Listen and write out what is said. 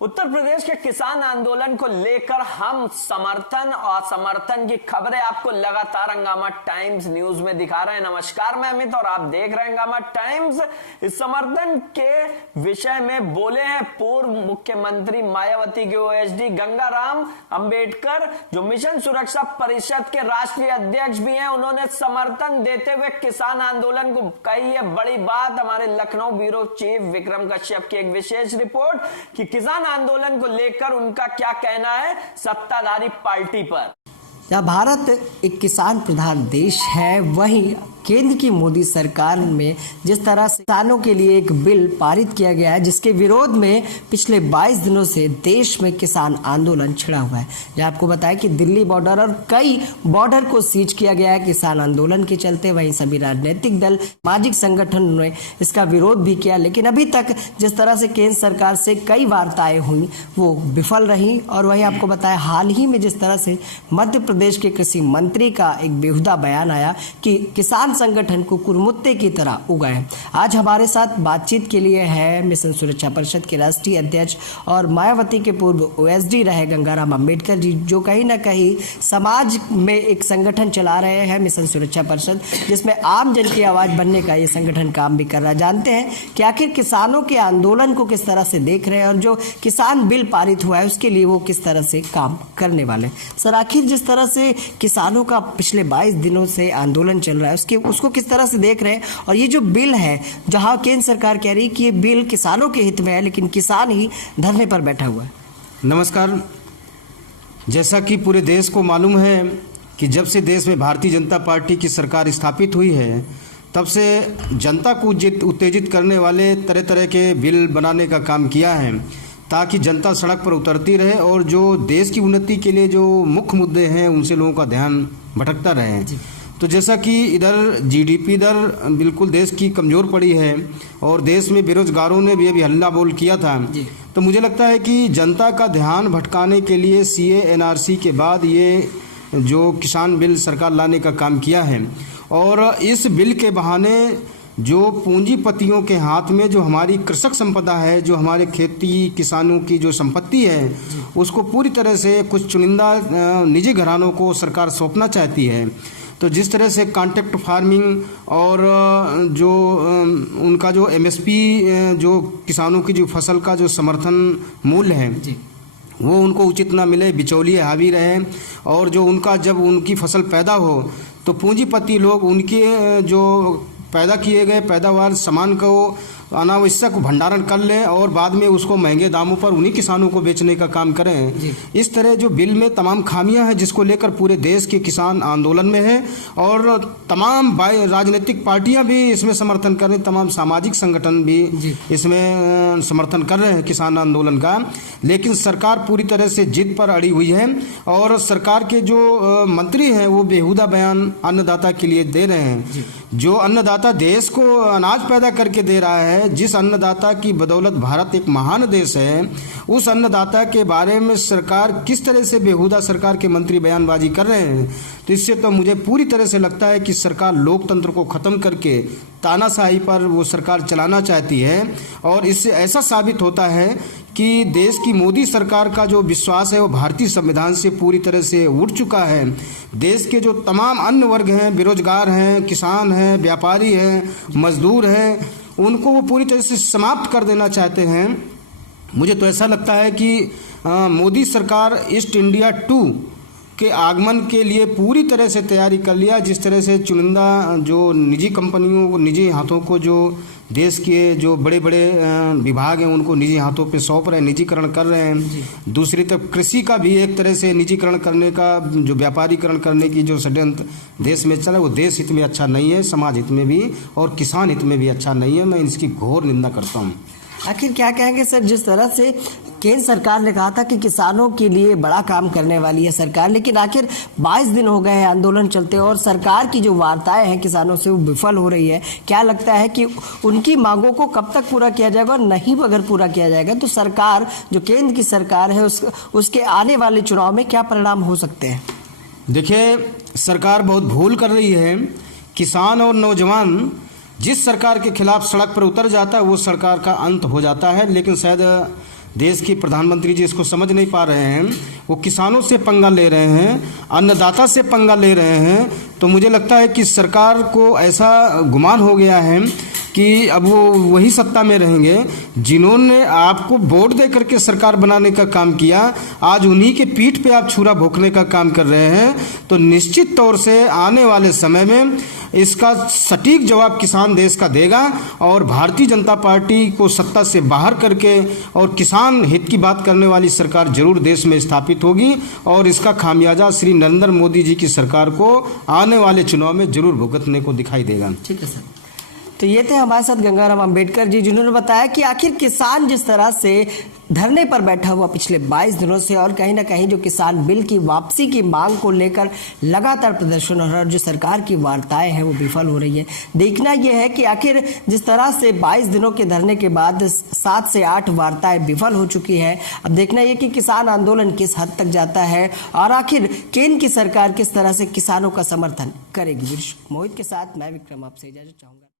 उत्तर प्रदेश के किसान आंदोलन को लेकर हम समर्थन और समर्थन की खबरें आपको लगातार हंगामा टाइम्स न्यूज में दिखा रहे हैं। नमस्कार, मैं अमित और आप देख रहे हैं हंगामा टाइम्स। इस समर्थन के विषय में बोले हैं पूर्व मुख्यमंत्री मायावती के ओएसडी गंगाराम अंबेडकर, जो मिशन सुरक्षा परिषद के राष्ट्रीय अध्यक्ष भी हैं। उन्होंने समर्थन देते हुए किसान आंदोलन को कही है बड़ी बात। हमारे लखनऊ ब्यूरो चीफ विक्रम कश्यप की एक विशेष रिपोर्ट कि किसान आंदोलन को लेकर उनका क्या कहना है सत्ताधारी पार्टी पर। जब भारत एक किसान प्रधान देश है, वहीं केंद्र की मोदी सरकार में जिस तरह से किसानों के लिए एक बिल पारित किया गया है, जिसके विरोध में पिछले 22 दिनों से देश में किसान आंदोलन छिड़ा हुआ है। जो आपको बताया कि दिल्ली बॉर्डर और कई बॉर्डर को सीज किया गया है किसान आंदोलन के चलते। वहीं सभी राजनीतिक दल, सामाजिक संगठन ने इसका विरोध भी किया, लेकिन अभी तक जिस तरह से केंद्र सरकार से कई वार्ताएं हुई वो विफल रही। और वहीं आपको बताया हाल ही में जिस तरह से मध्य प्रदेश के कृषि मंत्री का एक बेहुदा बयान आया कि किसान संगठन को कुरमुत्ते की तरह उगाए। आज हमारे साथ बातचीत के लिए है मिशन सुरक्षा परिषद के राष्ट्रीय अध्यक्ष और मायावती के पूर्व ओएसडी रहे गंगाराम अंबेडकर जी, जो कहीं ना कहीं समाज में एक संगठन चला रहे हैं मिशन सुरक्षा परिषद, जिसमें आम जन की आवाज बनने का ये संगठन काम भी कर रहा है। जानते हैं कि आखिर किसानों के आंदोलन को किस तरह से देख रहे हैं और जो किसान बिल पारित हुआ है उसके लिए वो किस तरह से काम करने वाले। सर, आखिर जिस तरह से किसानों का पिछले 22 दिनों से आंदोलन चल रहा है उसको किस तरह से देख रहे हैं, और ये जो बिल है जहां केंद्र सरकार कह रही है कि ये बिल किसानों के हित में है, लेकिन किसान ही धरने पर बैठा हुआ है। नमस्कार। जैसा कि पूरे देश को मालूम है कि जब से देश में भारतीय जनता पार्टी की सरकार स्थापित हुई है, तब से जनता को उत्तेजित करने वाले तरह तरह के बिल बनाने का काम किया है, ताकि जनता सड़क पर उतरती रहे और जो देश की उन्नति के लिए जो मुख्य मुद्दे हैं उनसे लोगों का ध्यान भटकता रहे। तो जैसा कि इधर जीडीपी दर बिल्कुल देश की कमज़ोर पड़ी है और देश में बेरोजगारों ने भी अभी हल्ला बोल किया था, तो मुझे लगता है कि जनता का ध्यान भटकाने के लिए सीए एनआरसी के बाद ये जो किसान बिल सरकार लाने का काम किया है। और इस बिल के बहाने जो पूंजीपतियों के हाथ में जो हमारी कृषक संपदा है, जो हमारे खेती किसानों की जो संपत्ति है, उसको पूरी तरह से कुछ चुनिंदा निजी घरानों को सरकार सौंपना चाहती है। तो जिस तरह से कॉन्ट्रैक्ट फार्मिंग और जो उनका जो एमएसपी, जो किसानों की जो फसल का जो समर्थन मूल्य है वो उनको उचित ना मिले, बिचौलिए हावी रहे, और जो उनका जब उनकी फसल पैदा हो तो पूंजीपति लोग उनके जो पैदा किए गए पैदावार सामान को अनावश्यक भंडारण कर लें और बाद में उसको महंगे दामों पर उन्हीं किसानों को बेचने का काम करें। इस तरह जो बिल में तमाम खामियां हैं, जिसको लेकर पूरे देश के किसान आंदोलन में हैं और तमाम राजनीतिक पार्टियां भी इसमें समर्थन कर रही हैं, तमाम सामाजिक संगठन भी इसमें समर्थन कर रहे हैं किसान आंदोलन का। लेकिन सरकार पूरी तरह से जिद पर अड़ी हुई है और सरकार के जो मंत्री हैं वो बेहुदा बयान अन्नदाता के लिए दे रहे हैं। जो अन्नदाता देश को अनाज पैदा करके दे रहा है, जिस अन्नदाता की बदौलत भारत एक महान देश है, उस अन्नदाता के बारे में सरकार किस तरह से बेहुदा सरकार के मंत्री बयानबाजी कर रहे हैं। तो इससे तो मुझे पूरी तरह से लगता है कि सरकार लोकतंत्र को ख़त्म करके तानाशाही पर वो सरकार चलाना चाहती है। और इससे ऐसा साबित होता है कि देश की मोदी सरकार का जो विश्वास है वो भारतीय संविधान से पूरी तरह से उठ चुका है। देश के जो तमाम अन्य वर्ग हैं, बेरोजगार हैं, किसान हैं, व्यापारी हैं, मजदूर हैं, उनको वो पूरी तरह से समाप्त कर देना चाहते हैं। मुझे तो ऐसा लगता है कि मोदी सरकार ईस्ट इंडिया 2 के आगमन के लिए पूरी तरह से तैयारी कर लिया। जिस तरह से चुनिंदा जो निजी कंपनियों, निजी हाथों को जो देश के जो बड़े बड़े विभाग हैं उनको निजी हाथों पे सौंप रहे हैं, निजीकरण कर रहे हैं। दूसरी तरफ कृषि का भी एक तरह से निजीकरण करने का, जो व्यापारीकरण करने की जो षड्यंत्र देश में चला है, वो देश हित में अच्छा नहीं है, समाज हित में भी और किसान हित में भी अच्छा नहीं है। मैं इसकी घोर निंदा करता हूँ। आखिर क्या कहेंगे सर, जिस तरह से केंद्र सरकार ने कहा था कि किसानों के लिए बड़ा काम करने वाली है सरकार, लेकिन आखिर 22 दिन हो गए हैं आंदोलन चलते और सरकार की जो वार्ताएं हैं किसानों से वो विफल हो रही है। क्या लगता है कि उनकी मांगों को कब तक पूरा किया जाएगा, और नहीं अगर पूरा किया जाएगा तो सरकार, जो केंद्र की सरकार है, उसके आने वाले चुनाव में क्या परिणाम हो सकते हैं? देखिए, सरकार बहुत भूल कर रही है। किसान और नौजवान जिस सरकार के खिलाफ सड़क पर उतर जाता है वो सरकार का अंत हो जाता है। लेकिन शायद देश के प्रधानमंत्री जी इसको समझ नहीं पा रहे हैं, वो किसानों से पंगा ले रहे हैं, अन्नदाता से पंगा ले रहे हैं। तो मुझे लगता है कि सरकार को ऐसा गुमान हो गया है कि अब वो वही सत्ता में रहेंगे जिन्होंने आपको वोट दे करके सरकार बनाने का काम किया। आज उन्हीं के पीठ पे आप छुरा भोंकने का काम कर रहे हैं। तो निश्चित तौर से आने वाले समय में इसका सटीक जवाब किसान देश का देगा और भारतीय जनता पार्टी को सत्ता से बाहर करके और किसान हित की बात करने वाली सरकार जरूर देश में स्थापित होगी और इसका खामियाजा श्री नरेंद्र मोदी जी की सरकार को आने वाले चुनाव में जरूर भुगतने को दिखाई देगा। ठीक है सर। तो ये थे हमारे साथ गंगाराम अंबेडकर जी, जिन्होंने बताया कि आखिर किसान जिस तरह से धरने पर बैठा हुआ पिछले 22 दिनों से और कहीं ना कहीं जो किसान बिल की वापसी की मांग को लेकर लगातार प्रदर्शन हो रहा है और जो सरकार की वार्ताएं हैं वो विफल हो रही है। देखना यह है कि आखिर जिस तरह से 22 दिनों के धरने के बाद 7 से 8 वार्ताएं विफल हो चुकी है, अब देखना यह कि किसान आंदोलन किस हद तक जाता है और आखिर केंद्र की सरकार किस तरह से किसानों का समर्थन करेगी। मोहित के साथ मैं विक्रम आपसे इजाजत चाहूंगा।